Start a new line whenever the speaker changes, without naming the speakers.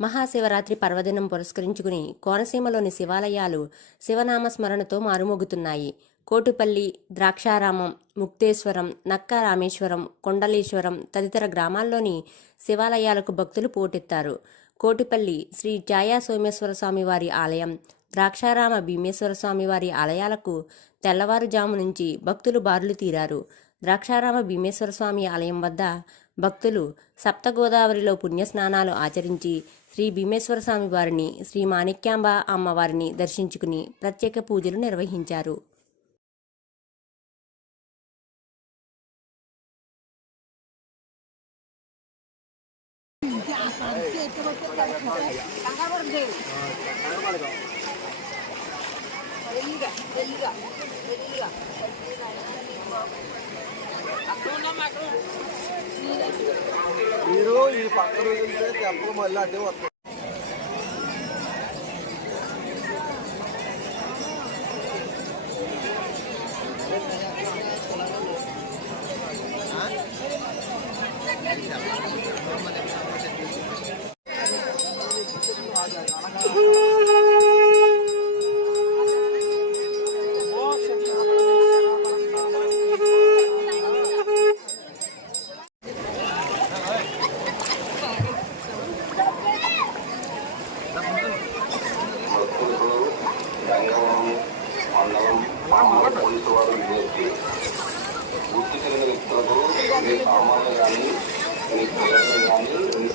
మహాశివరాత్రి పర్వదినం పురస్కరించుకుని కోనసీమలోని శివాలయాలు శివనామ స్మరణతో మారుమోగుతున్నాయి. కోటుపల్లి ద్రాక్షారామం ముక్తేశ్వరం నక్క రామేశ్వరం కొండలేశ్వరం తదితర గ్రామాల్లోని శివాలయాలకు భక్తులు పోటెత్తారు. కోటిపల్లి శ్రీ ఛాయా సోమేశ్వర స్వామి వారి ఆలయం ద్రాక్షారామ భీమేశ్వర స్వామి వారి ఆలయాలకు తెల్లవారుజాము నుంచి భక్తులు బారులు తీరారు. ద్రాక్షారామ భీమేశ్వర స్వామి ఆలయం వద్ద భక్తులు సప్తగోదావరిలో పుణ్యస్నానాలు ఆచరించి శ్రీ భీమేశ్వర స్వామి వారిని శ్రీ మాణిక్యాంబ అమ్మవారిని దర్శించుకుని ప్రత్యేక పూజలు నిర్వహించారు
మీరు ఈ పక్కన ఉంటే టెంపుల్ మళ్ళీ అదే వస్తుంది
పోలీసు వారు విజ్ఞప్తి గుర్తు కలిగిన వ్యక్తులకు మీ సామాన్లు కానీ మీ కానీ మీ